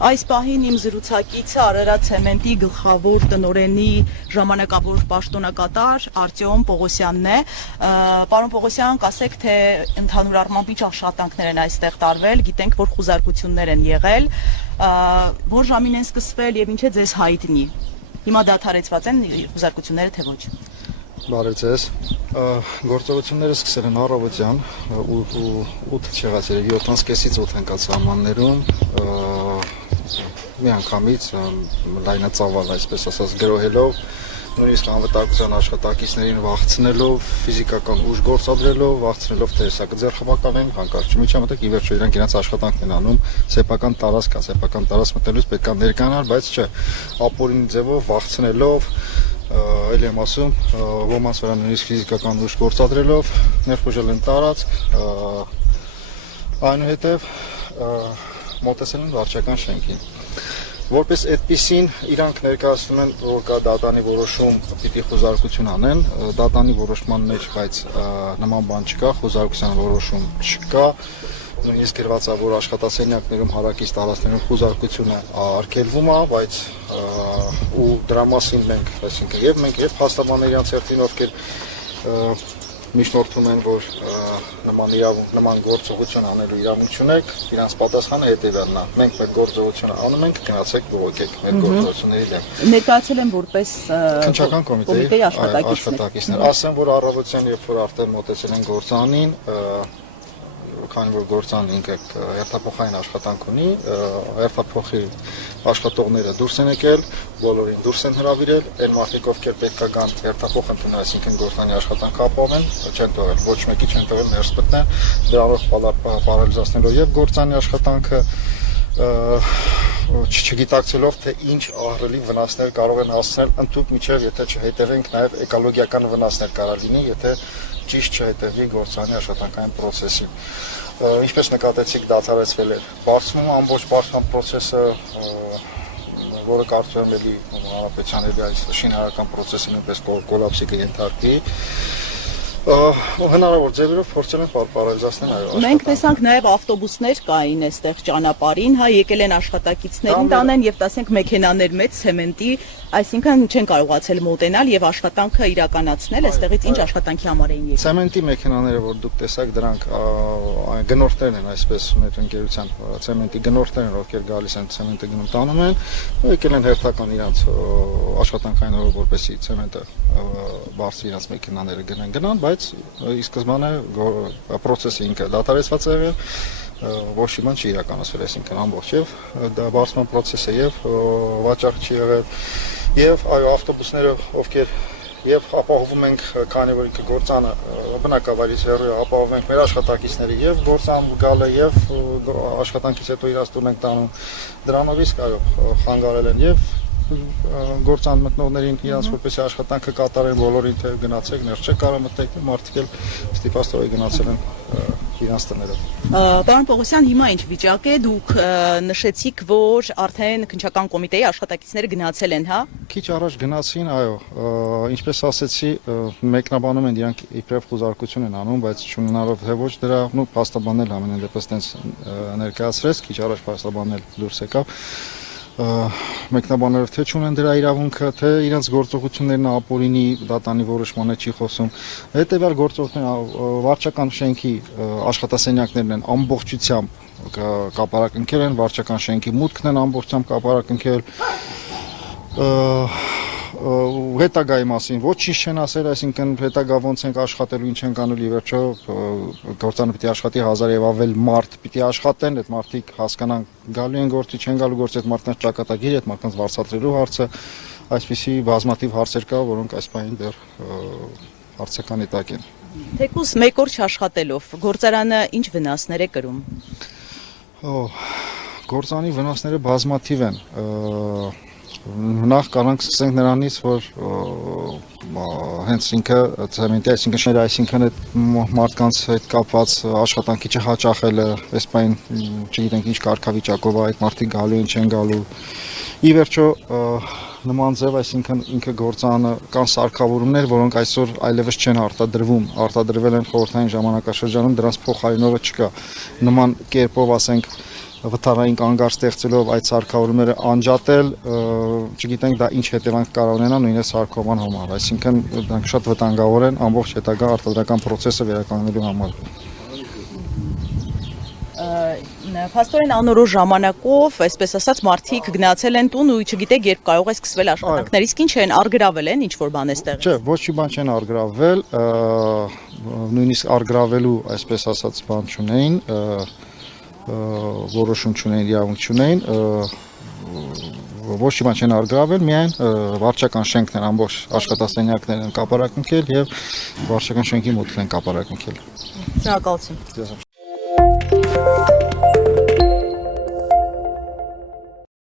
Այս պահին իմ զրուցակիցը Արարատ ցեմենտի գլխավոր տնօրենի ժամանակավոր պաշտոնակատար Արտյոմ Պողոսյանն է։ Պարոն Պողոսյան, կասեք, թե ընդհանուր առմամբ ինչ աշխատանքներ են այստեղ տարվել, գիտենք, որ խուզարկություններ են եղել, որ ժամին են սկսվել եւ ինչ է ձեզ հայտնի։ Հիմա դադարեցված են խուզարկությունները, թե ոչ։ Բարև ձեզ։ Գործողությունները սկսել են առավոտյան 8 չեղած երևի 7:30-ից 8 ընկած սահմաններում մի անգամից լայնածավալ, այսպես ասած, գրոհելով, նույնիսկ անվտանգության աշխատակիցներին վախցնելով, ֆիզիկական ուժ գործադրելով, վախցնելով թե հեսա կձեռքբակալեն, հանկարծ չմիջամտեք, ի վերջո իրանք իրենց աշխատանքն են անում, սեփական տարածք կա, սեփական տարածք մտնելուց պետք է ներկանալ, բայց չէ, ապօրինի ձևով վախցնելով Էլ եմ ասում, ոմանց վրա նույնիսկ ֆիզիկական ուժ գործադրելով ներխուժել են տարածք, այնուհետև մոտեցել են վարչական շենքին։ Որպես այդպիսին իրանք ներկայացնում են, որ կա դատանի որոշում, պիտի խուզարկություն անեն, դատանի որոշման մեջ, բայց նման բան չկա, խուզարկության որոշում չկա, նույնիսկ գրված է, որ աշխատասենյակներում հարակից տարածքներում խուզարկությունը արգելվում է, բայց ու դրա մասին մենք, այսինքն եւ մենք եւ փաստաբանների անցերտին, ովքեր միջնորդում են, որ նման գործողություն անելու իրավունք չունեք, իրանց պատասխանը հետեւյալն է. մենք մեր գործողությունը անում ենք, գնացեք բողոքեք մեր գործողությունների դեմ։ Ներկայացել են որպես քննչական կոմիտեի աշխատակիցներ։ Ասեմ, որ առավոտյան, երբ որ արդեն մոտեցել են գործանին, քանի որ գործանը ինքը հերթափոխային աշխատանք ունի, հերթափոխի աշխատողները դուրս են եկել, բոլորին դուրս են հրավիրել, այն մարդիկ, ովքեր պետք է գան հերթափոխ ընդունել, այսինքն գործանի աշխատանքը ապահովեն, չեն թողել, ոչ մեկի չեն թողել ներս մտնել, դրանով պարալիզացնելով եւ գործանի աշխատանքը, չգիտակցելով, թե ինչ ահռելի վնասներ կարող են հասնել ընդհանուր միջև, եթե չհետևենք նաեւ էկոլոգիական վնասներ կարող լինի, եթե ճիշտ չհետևվի գործանի աշխատանքային process-ին։ Ինչպես նկատեցիք, դադարեցվել է բարձրացումը, ամբողջ բարձրացման process-ը, որը կարծում եմ էլի հանրապետության հետ այս շինարարական process-ը նույնպես կոլապսի կենթարկվի։ Հնարավոր ձևերով փորձել են պարալիզացնել այո։ Մենք տեսանք նաև ավտոբուսներ կային այստեղ ճանապարհին, հա, եկել են աշխատակիցներին տանեն եւ տասենք մեքենաներ մեծ ցեմենտի, այսինքն չեն կարողացել մոտենալ եւ աշխատանքը իրականացնել, այստեղից ինչ աշխատանքի համար էին եկել։ Ցեմենտի մեքենաները, որ դուք տեսաք, դրանք գնորդներն են, այսպես մեր ընկերության ցեմենտի գնորդներն, ովքեր գալիս են ցեմենտը գնում տանում են, եկել են հերթական իրանց աշխատանքային օրը, որպեսզի ցեմենտը բարձր իրանց մեքենաները գնան, բայց ի սկզբանե process-ը ինքը դադարեցված է եղել, ոչ մի բան չի իրականացվել, այսինքն ամբողջ եւ դա բարձրացման process-ը եւ վաճառք չի եղել եւ այո ավտոբուսները ովքեր եւ ապահովում ենք, քանի որ ինքը գործանը բնակավայրից հեռու է, ապահովում ենք մեր աշխատակիցների եւ գործան գալը եւ աշխատանքից հետո իրաց տուն ենք տանում, դրանով իսկ այո խանգարել են եւ գործան մտնողներին իրանց որպեսզի աշխատանքը կատարեն, բոլորին թե գնացեք, ներս չեք կարող մտնել, մարդիկ էլ ստիպված տորի գնացել են իրանց տներով։ Պարոն Պողոսյան, հիմա ինչ վիճակ է, դուք նշեցիք, որ արդեն քննչական կոմիտեի աշխատակիցները գնացել են, հա։ Քիչ առաջ գնացին, այո, ինչպես ասեցի, մեկնաբանում են իրանք իբրև խուզարկություն են անում, բայց չունենալով թե ոչ դրա, փաստաբանել ամենայն դեպս տենց ներկայացրեց, քիչ առաջ փաստաբանել դուրս եկավ մեկնաբանելով թե չունեն դրա իրավունքը, թե իրենց գործողություններն ապօրինի դատանի որոշմանը չի խոսում։ Հետևյալ գործողությունները վարչական շենքի աշխատասենյակներն են ամբողջությամբ կապարակնքել են, վարչական շենքի մուտքն են ամբողջությամբ կապարակնքել։ Հետագայի մասին ոչինչ չեն ասել, այսինքն հետագա ոնց ենք աշխատելու, ինչ ենք անելու, ի վերջո գործանը պիտի աշխատի 1000 եւ ավել մարդ պիտի աշխատեն, այդ մարդիկ հասկանան գալու են գործի, չեն գալու գործի, այդ մարդկանց ճակատագիր, այդ մարդկանց վարձատրելու հարցը, այսպիսի բազմաթիվ հարցեր կա, որոնք այս պահին դեռ հարցականի տակ են։ Թեկուզ մեկ օր չաշխատելով գործարանը ինչ վնասներ է կրում։ Գործանի վնասները բազմաթիվ են։ Նախ կարանք սկսենք նրանից, որ հենց ինքը ցեմենտի, այսինքն այդ մարդկանց հետ կապված աշխատանքի չհաճախելը, այսպայն չգիտենք ինչ կարգավիճակով է, այդ մարդիկ գալու են, չեն գալու։ Ի վերջո նման ձև, այսինքն ինքը գործանը կան սարքավորումներ, որոնք այսօր այլևս չեն արտադրվում, արտադրվել են խորհրդային ժամանակաշրջանում, դրանց փոխարինողը չկա։ Նման կերպով, ասենք, վթարային կանգար ստեղծելով այդ սարքավորումները անջատել, չգիտենք դա ինչ հետևանք կարող ունենա նույնիսկ սարքողման համար, այսինքն դրանք շատ վտանգավոր են ամբողջ հետագա արտադրական process-ը վերականգնելու համար։ Փաստորեն անորոշ ժամանակով, այսպես ասած, մարդիկ գնացել են տուն ու չգիտեք երբ կարող է սկսվել աշխատանքներ, իսկ ինչ են արգրավել են, ինչ որ բան է ստեղծել։ Չէ, ոչ մի բան չեն արգրավել, նույնիսկ արգրավելու, այսպես ասած, բան չունեին, որոշում չունեին, իրավունք չունեին, ոչ մի բան չեն արգրավել, միայն վարչական շենքներ ամբողջ աշխատասենյակներ են կապարակնքել եւ վարչական շենքի մուտքն են կապարակնքել։ Շնորհակալություն։